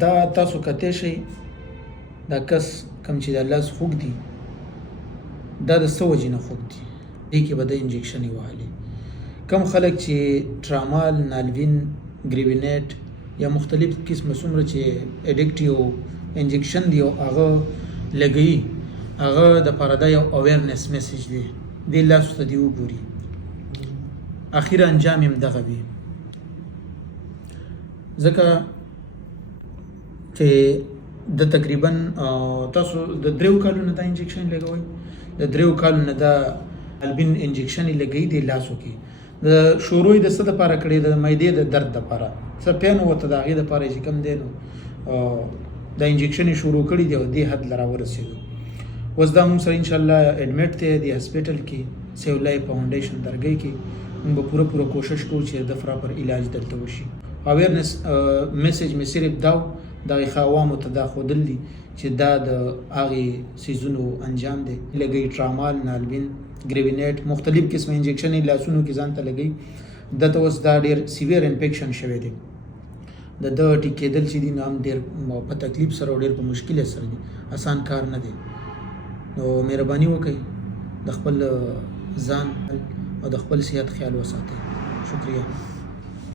دا تاسو کته شي دا کس کم چې د لاس خوږ دي دا د څه وجې نه خوږ دي دې کې به د انجکشن یې وهلی کم خلک چې ټرامال نالوین ګریوینیټ یا مختلف قسمه څومره چې اډکټیو انجکشن دی او هغه لګوي هغه د پاره دا یو اویرنس میسج دی دې لاسو ته دی وګوري اخیر انجام هم دغه وي ځکه چې د تقریبا تاسو د 3 کالونو دا انجکشن لګوي د 3 کالونو دا البین انجکشن لګي دی لاسو کې د شوروي د څه د پاره کړي د معدې د درد د پاره څه پین وته دا غي د پاره چې کم دینو د انجکشن شروع کړي دی او د حد لرا ورسېږي اوس دا موږ سره ان شاء الله اډمټ ته دی هسپټل کې سیو لای فاونډیشن درګي کې موږ پوره کوشش کوو چې د پراپر علاج دلته وشي اویرنس میسج می صرف دا عوامو ته دا خودل دي چې دا د هغه سيزونو انجام دی لګي ټرامال نالوین ګریوینیټ مختلف قسم انجکشن لاسونو کې ځان ته لګي د توس دا ډیر سیویر انفیکشن شوی دی د ټیکېدل چې دي نام ډیر په تکلیف سره ډیر په مشکل سره دي آسان کار نه دی نو مهرباني وکړئ د خپل ځان او د خپل صحت خیال وساتئ شکریہ